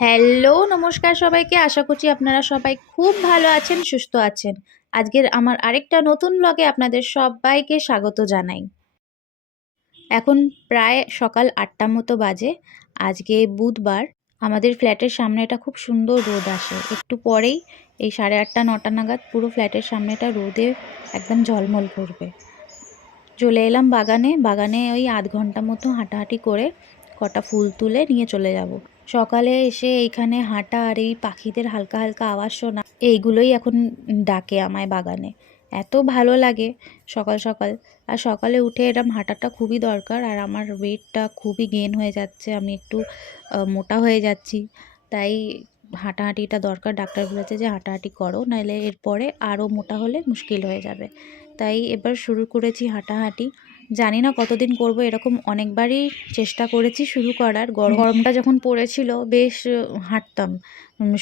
Hello নমস্কার সবাইকে। আশা করছি আপনারা সবাই খুব ভালো আছেন, সুস্থ আছেন। আজকের আমার আরেকটা নতুন ব্লগে আপনাদের সবাইকে স্বাগত জানাই। এখন প্রায় সকাল ৮টা মতো বাজে। আজকে বুধবার। আমাদের ফ্ল্যাটের সামনেটা খুব সুন্দর রোদ আসে। একটু পরেই এই 8:30 9টা নাগাদ পুরো ফ্ল্যাটের সামনেটা রোদে একদম ঝলমল করবে। চলে এলাম বাগানে ওই আধ ঘন্টা মতো হাঁটাহাঁটি করে কটা ফুল তুলে নিয়ে চলে যাব। সকালে এসে এইখানে হাঁটা আর এই পাখিদের হালকা হালকা আওয়াজ শোনা, এইগুলোই এখন ডাকে আমায় বাগানে। এত ভালো লাগে সকাল সকাল। আর সকালে উঠে এরম হাঁটাটা খুবই দরকার। আর আমার ওয়েটটা খুবই গেইন হয়ে যাচ্ছে, আমি একটু মোটা হয়ে যাচ্ছি, তাই হাঁটাহাঁটিটা দরকার। ডাক্তার বলেছে যে হাঁটাহাঁটি করো, নাহলে এরপরে আরও মোটা হলে মুশকিল হয়ে যাবে। তাই এবার শুরু করেছি হাঁটাহাঁটি। জানি না কতদিন করব, এরকম অনেকবারই চেষ্টা করেছি শুরু করার। গরমটা যখন পড়েছিল বেশ হাঁটতাম।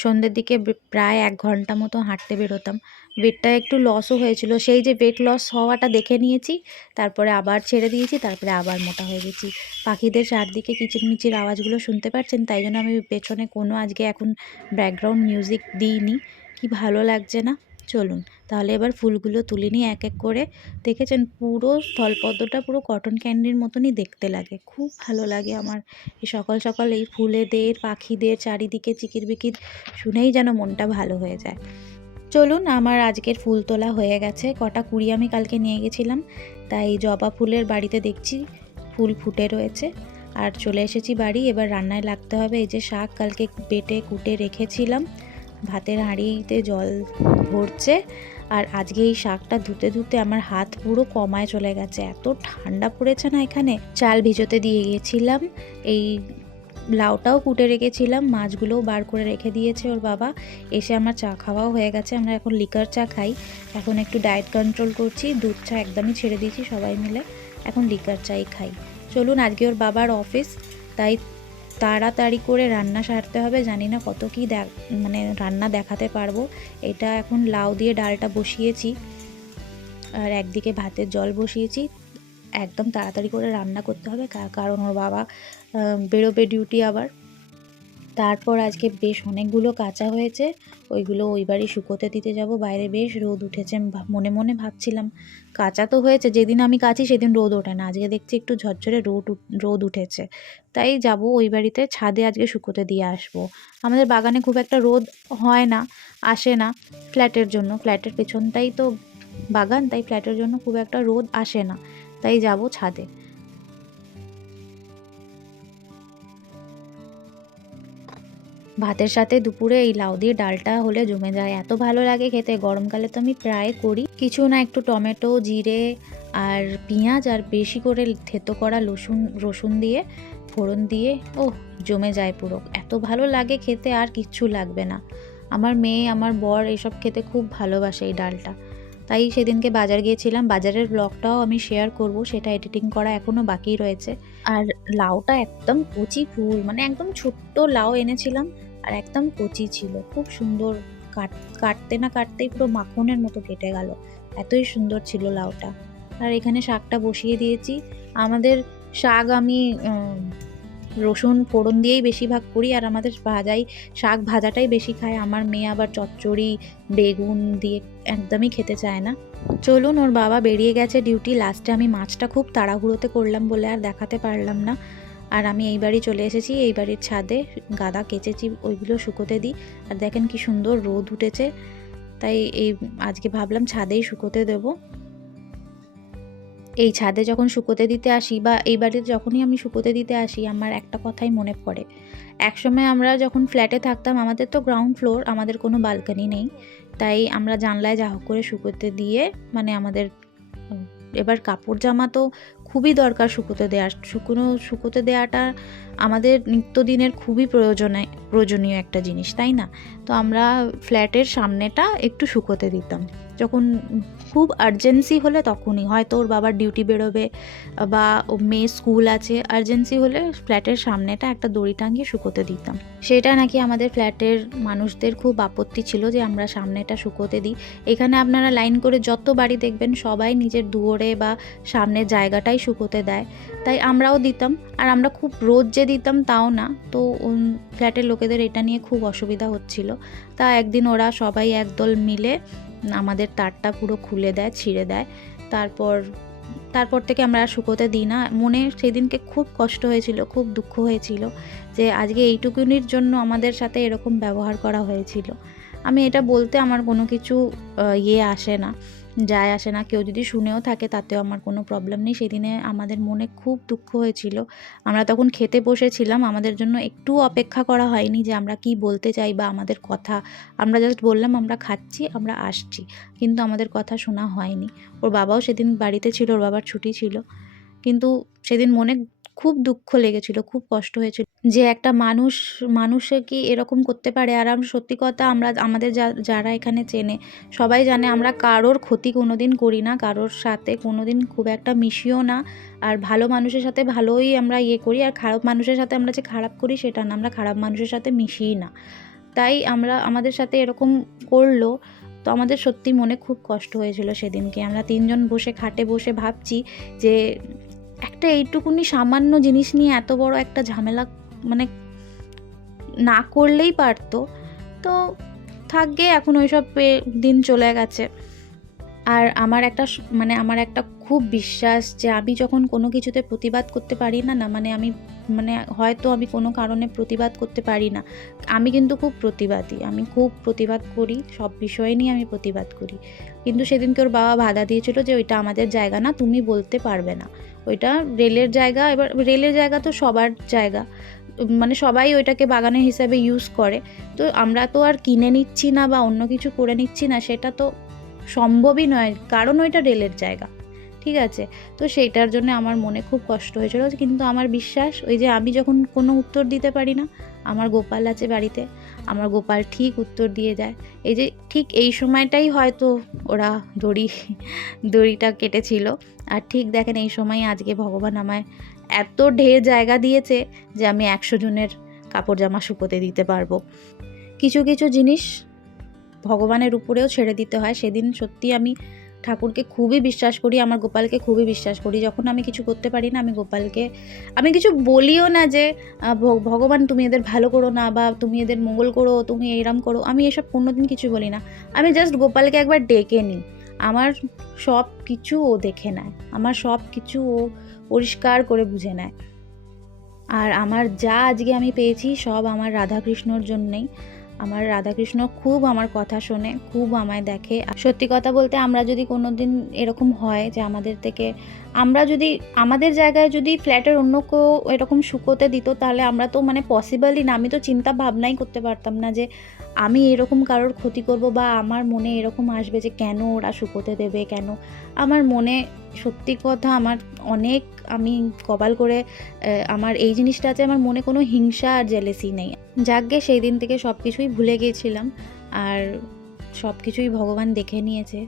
সন্ধ্যের দিকে প্রায় 1 ঘন্টা মতো হাঁটতে বেরোতাম। ওয়েটটা একটু লসও হয়েছিল। সেই যে ওয়েট লস হওয়াটা দেখে নিয়েছি, তারপরে আবার ছেড়ে দিয়েছি, তারপরে আবার মোটা হয়ে গেছি। পাখিদের চারদিকে কিচিরমিচির আওয়াজগুলো শুনতে পাচ্ছেন, তাই জন্য আমি পেছনে কোনো আজকে এখন ব্যাকগ্রাউন্ড মিউজিক দিইনি। কি ভালো লাগছে না? চলুন তাহলে এবার ফুলগুলো তুলে নিই এক এক করে। দেখেছেন পুরো স্থলপদ্মটা পুরো কটন ক্যান্ডির মতনই দেখতে লাগে। খুব ভালো লাগে আমার এই সকাল সকাল এই ফুলেদের, পাখিদের চারিদিকে চিকিরবিকির শুনেই যেন মনটা ভালো হয়ে যায়। চলুন, আমার আজকের ফুল তোলা হয়ে গেছে। কটা কুড়ি আমি কালকে নিয়ে গেছিলাম, তাই জবা ফুলের বাড়িতে দেখছি ফুল ফুটে রয়েছে। আর চলে এসেছি বাড়ি। এবার রান্নায় লাগতে হবে। এই যে শাক কালকে বেটে কুটে রেখেছিলাম, ভাতের হাঁড়িতে জল ভরছে। আর আজকে এই শাকটা ধুতে ধুতে আমার হাত পুরো কমায় চলে গেছে, এত ঠান্ডা পড়েছে না এখানে। চাল ভিজোতে দিয়ে গিয়েছিলাম, এই লাউটাও কুটে রেখেছিলাম, মাছগুলোও বার করে রেখে দিয়েছে ওর বাবা। এসে আমার চা খাওয়াও হয়ে গেছে। আমরা এখন লিকার চা খাই। এখন একটু ডায়েট কন্ট্রোল করছি, দুধ চা একদমই ছেড়ে দিয়েছি সবাই মিলে, এখন লিকার চাই খাই। চলুন, আজকে ওর বাবার অফিস, তাই তাড়াতাড়ি করে রান্না সারতে হবে। জানি না কত কি মানে রান্না দেখাতে পারবো। এটা এখন লাউ দিয়ে ডালটা বসিয়েছি, আর একদিকে ভাতের জল বসিয়েছি। একদম তাড়াতাড়ি করে রান্না করতে হবে, কারণ ওর বাবা বেরোবে ডিউটি আবার। তারপর আজকে বেশ অনেকগুলো কাঁচা হয়েছে, ওইগুলো ওই বাড়ি শুকোতে দিতে যাব। বাইরে বেশ রোদ উঠেছে। মনে মনে ভাবছিলাম কাঁচা তো হয়েছে, যেদিন আমি কাচি সেদিন রোদ ওঠে না, আজকে দেখছি একটু ঝরঝরে রোদ উঠেছে। তাই যাব ওই বাড়িতে, ছাদে আজকে শুকোতে দিয়ে আসবো। আমাদের বাগানে খুব একটা রোদ হয় না, আসে না, ফ্ল্যাটের জন্য। ফ্ল্যাটের পেছনটাই তো বাগান, তাই ফ্ল্যাটের জন্য খুব একটা রোদ আসে না, তাই যাব ছাদে। ভাতের সাথে দুপুরে এই লাউ দিয়ে ডালটা হলে জমে যায়, এত ভালো লাগে খেতে। গরমকালে তো আমি প্রায় করি। কিছু না, একটু টমেটো, জিরে আর পেঁয়াজ আর বেশি করে থেতো করা রসুন দিয়ে ফোড়ন দিয়ে, ও জমে যায় পুরো। এত ভালো লাগে খেতে, আর কিচ্ছু লাগবে না। আমার মেয়ে, আমার বর এইসব খেতে খুব ভালোবাসে এই ডালটা। তাই সেদিনকে বাজার গিয়েছিলাম, বাজারের ব্লগটাও আমি শেয়ার করব, সেটা এডিটিং করা এখনও বাকি রয়েছে। আর লাউটা একদম কচি ফুল, মানে একদম ছোট্ট লাউ এনেছিলাম, আর একদম কচি ছিল, খুব সুন্দর। কাটতে না কাটতেই পুরো মাখনের মতো কেটে গেল, এতই সুন্দর ছিল লাউটা। আর এখানে শাকটা বসিয়ে দিয়েছি। আমাদের শাক আমি রসুন ফোড়ন দিয়েই বেশিরভাগ করি, আর আমাদের শাক ভাজাটাই বেশি খায়। আমার মেয়ে আবার চচ্চড়ি বেগুন দিয়ে একদমই খেতে চায় না। চলুন, ওর বাবা বেরিয়ে গেছে ডিউটি। লাস্টে আমি মাছটা খুব তাড়াহুড়োতে করলাম বলে আর দেখাতে পারলাম না। আর আমি এই বাড়ি চলে এসেছি, এই বাড়ির ছাদে গাদা কেচেছি, ওইগুলো শুকোতে দিই। আর দেখেন কি সুন্দর রোদ উঠেছে, তাই আজকে ভাবলাম ছাদেই শুকোতে দেবো। এই ছাদে যখন শুকোতে দিতে আসি, বা এই বাড়িতে যখনই আমি শুকোতে দিতে আসি, আমার একটা কথাই মনে পড়ে। একসময় আমরা যখন ফ্ল্যাটে থাকতাম, আমাদের তো গ্রাউন্ড ফ্লোর, আমাদের কোনো বালকানি নেই, তাই আমরা জানলায় যা হোক করে শুকোতে দিয়ে, মানে আমাদের এবার কাপড় জামা তো খুবই দরকার শুকোতে দেওয়াটা আমাদের নিত্যদিনের খুবই প্রয়োজনীয় একটা জিনিস, তাই না? তো তো আমরা ফ্ল্যাটের সামনেটা একটু শুকোতে দিতাম। যখন খুব আর্জেন্সি হলে তখনই, হয়তো ওর বাবার ডিউটি বেরোবে বা মেয়ে স্কুল আছে, আর্জেন্সি হলে ফ্ল্যাটের সামনেটা একটা দড়ি টাঙিয়ে শুকোতে দিতাম। সেটা নাকি আমাদের ফ্ল্যাটের মানুষদের খুব আপত্তি ছিল যে আমরা সামনেটা শুকোতে দিই। এখানে আপনারা লাইন করে যত বাড়ি দেখবেন সবাই নিজের দুয়ারে বা সামনের জায়গাটাই শুকোতে দেয়, তাই আমরাও দিতাম। আর আমরা খুব রোজ যে দিতাম তাও না, তো ফ্ল্যাটের লোকেদের এটা নিয়ে খুব অসুবিধা হচ্ছিল। তা একদিন ওরা সবাই একদল মিলে আমাদের তারটা পুরো খুলে দেয়, ছিঁড়ে দেয়। তারপর থেকে আমরা আর শুকোতে দিই না। মনে সেদিনকে খুব কষ্ট হয়েছিল, খুব দুঃখ হয়েছিল যে আজকে এইটুকুনির জন্য আমাদের সাথে এরকম ব্যবহার করা হয়েছিল। আমি এটা বলতে আমার কোনো কিছু যায় আসে না। কেউ যদি শুনেও থাকে তাতেও আমার কোনো প্রবলেম নেই। সেদিনে আমাদের মনে খুব দুঃখ হয়েছিল। আমরা তখন খেতে বসেছিলাম, আমাদের জন্য একটু অপেক্ষা করা হয়নি যে আমরা কি বলতে চাই বা আমাদের কথা। আমরা জাস্ট বললাম আমরা খাচ্ছি, আমরা আসছি, কিন্তু আমাদের কথা শোনা হয়নি। ওর বাবাও সেদিন বাড়িতে ছিল, ওর বাবার ছুটি ছিল, কিন্তু সেদিন মনে খুব দুঃখ লেগেছিল, খুব কষ্ট হয়েছিল যে একটা মানুষে কি এরকম করতে পারে। আর সত্যি কথা, আমাদের যারা এখানে চেনে সবাই জানে আমরা কারোর ক্ষতি কোনো দিন করি না, কারোর সাথে কোনো দিন খুব একটা মিশিও না। আর ভালো মানুষের সাথে ভালোই আমরা করি, আর খারাপ মানুষের সাথে আমরা যে খারাপ করি সেটা না, আমরা খারাপ মানুষের সাথে মিশিই না। তাই আমাদের সাথে এরকম করলো, তো আমাদের সত্যি মনে খুব কষ্ট হয়েছিল সেদিনকে। আমরা তিনজন বসে খাটে বসে ভাবছি যে একটা এইটুকুনি সামান্য জিনিস নিয়ে এত বড় একটা ঝামেলা মানে না করলেই পারতো। তো থাকবে, এখন ওইসব দিন চলে গেছে। আর আমার একটা খুব বিশ্বাস যে আমি যখন কোনো কিছুতে প্রতিবাদ করতে পারি না, আমি হয়তো আমি কোনো কারণে প্রতিবাদ করতে পারি না, আমি কিন্তু খুব প্রতিবাদী, আমি খুব প্রতিবাদ করি, সব বিষয় নিয়ে আমি প্রতিবাদ করি। কিন্তু সেদিনকে ওর বাবা বাধা দিয়েছিল যে ওইটা আমাদের জায়গা না, তুমি বলতে পারবে না, ওইটা রেলের জায়গা। এবার রেলের জায়গা তো সবার জায়গা, সবাই ওইটাকে বাগানের হিসাবে ইউজ করে। তো আমরা তো আর কিনে নিচ্ছি না বা অন্য কিছু করে নিচ্ছি না, সেটা তো সম্ভবই নয়, কারণ ওইটা রেলের জায়গা, ঠিক আছে। তো সেইটার জন্য আমার মনে খুব কষ্ট হয়েছিল। কিন্তু আমার বিশ্বাস, ওই যে আমি যখন কোনো উত্তর দিতে পারি না, আমার গোপাল আছে বাড়িতে, আমার গোপাল ঠিক উত্তর দিয়ে যায়। এই যে ঠিক এই সময়টাই হয়তো ওরা দড়িটা কেটেছিল, আর ঠিক দেখেন এই সময় আজকে ভগবান আমায় এত ঢের জায়গা দিয়েছে যে আমি 100 জনের কাপড় জামা শুকোতে দিতে পারবো। কিছু কিছু জিনিস ভগবানের উপরেও ছেড়ে দিতে হয়। সেদিন সত্যি আমি ঠাকুরকে খুবই বিশ্বাস করি, আমার গোপালকে খুবই বিশ্বাস করি। যখন আমি কিছু করতে পারি না, আমি গোপালকে আমি কিছু বলিও না যে ভগবান তুমি এদের ভালো করো না, বা তুমি এদের মঙ্গল করো, তুমি এইরম করো, আমি এসব কোনোদিন কিছু বলি না। আমি জাস্ট গোপালকে একবার ডেকে নিই, আমার সব কিছু ও দেখে নেয়, আমার সব কিছু ও পরিষ্কার করে বুঝে নেয়। আর আমার যা আজকে আমি পেয়েছি সব আমার রাধাকৃষ্ণর জন্যেই। আমার রাধাকৃষ্ণ খুব আমার কথা শোনে, খুব আমায় দেখে। সত্যি কথা বলতে, আমরা যদি কোনো দিন এরকম হয় যে আমাদের জায়গায় যদি ফ্ল্যাটের অন্য কেউ এরকম শুকোতে দিত, তাহলে আমরা তো পসিবলই না, আমি তো চিন্তা ভাবনাই করতে পারতাম না যে আমি এরকম কারোর ক্ষতি করব, বা আমার মনে এরকম আসবে যে কেন ওরা শুকোতে দেবে, কেন। আমার মনে সত্যি কথা আমি কপাল করে আমার এই জিনিসটা আছে, আমার মনে কোনো হিংসা আর জেলেসি নেই। যাকগে, সেই দিন থেকে সব কিছুই ভুলে গিয়েছিলাম, আর সব কিছুই ভগবান দেখে নিয়েছে।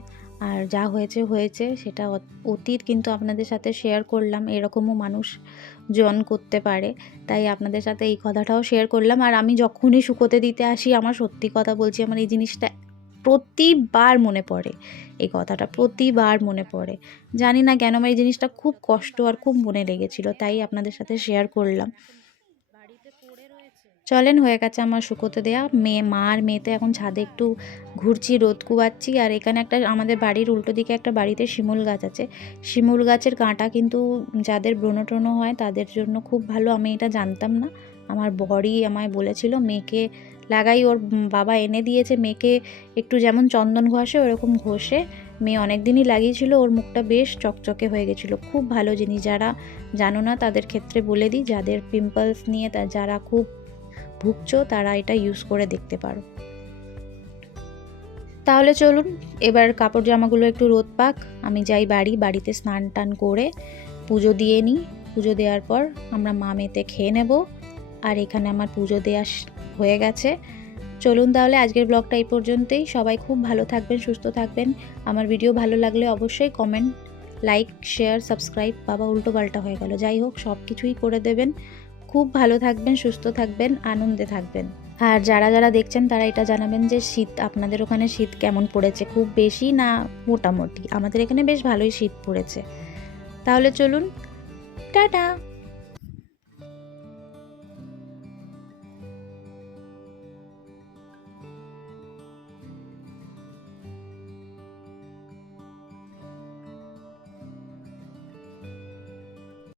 আর যা হয়েছে সেটা অতীত, কিন্তু আপনাদের সাথে শেয়ার করলাম। এরকমও মানুষজন করতে পারে, তাই আপনাদের সাথে এই কথাটাও শেয়ার করলাম। আর আমি যখনই শুকোতে দিতে আসি, আমার সত্যি কথা বলছি, আমার এই জিনিসটা প্রতিবার মনে পড়ে, এই কথাটা প্রতিবার মনে পড়ে। জানি না কেন আমার এই জিনিসটা খুব কষ্ট আর খুব মনে লেগেছিল, তাই আপনাদের সাথে শেয়ার করলাম। চলেন, হয়ে গেছে আমার শুকোতে দেয়া। মা আর মেয়েতে এখন ছাদে একটু ঘুরছি, রোদ কুয়াচ্ছি। আর এখানে আমাদের বাড়ির উল্টো দিকে একটা বাড়িতে শিমুল গাছ আছে। শিমুল গাছের কাঁটা কিন্তু যাদের ব্রণ হয় তাদের জন্য খুব ভালো। আমি এটা জানতাম না, আমার বরই আমায় বলেছিল, মেয়েকে লাগাই, ওর বাবা এনে দিয়েছে। মেয়েকে একটু যেমন চন্দন ঘষে ওরকম ঘষে মেয়ে অনেক দিনই লাগিয়েছিল, ওর মুখটা বেশ চকচকে হয়ে গেছিলো। খুব ভালো জিনিস, যারা জানো না তাদের ক্ষেত্রে বলে দিই, যাদের পিম্পলস নিয়ে যারা খুব ভুগছো তারা এটা ইউজ করে দেখতে পারো। তাহলে চলুন, এবার কাপড় জামাগুলো একটু রোদ পাক, আমি যাই বাড়িতে স্নান টান করে পুজো দিয়ে নিই। পুজো দেওয়ার পর আমরা মা মেয়েতে খেয়ে নেব। আর এখানে আমার পুজো দেওয়া হয়ে গেছে। চলুন তাহলে আজকের ব্লগটা এই পর্যন্তই। সবাই খুব ভালো থাকবেন, সুস্থ থাকবেন। আমার ভিডিও ভালো লাগলে অবশ্যই কমেন্ট, লাইক, শেয়ার, সাবস্ক্রাইব, বাবা উল্টো পাল্টা হয়ে গেল, যাই হোক সব কিছুই করে দেবেন। খুব ভালো থাকবেন, সুস্থ থাকবেন, আনন্দে থাকবেন। আর যারা যারা দেখছেন তারা এটা জানাবেন যে শীত আপনাদের ওখানে শীত কেমন পড়েছে, খুব বেশি না মোটামুটি? আমাদের এখানে বেশ ভালোই শীত পড়েছে। তাহলে চলুন, টাটা।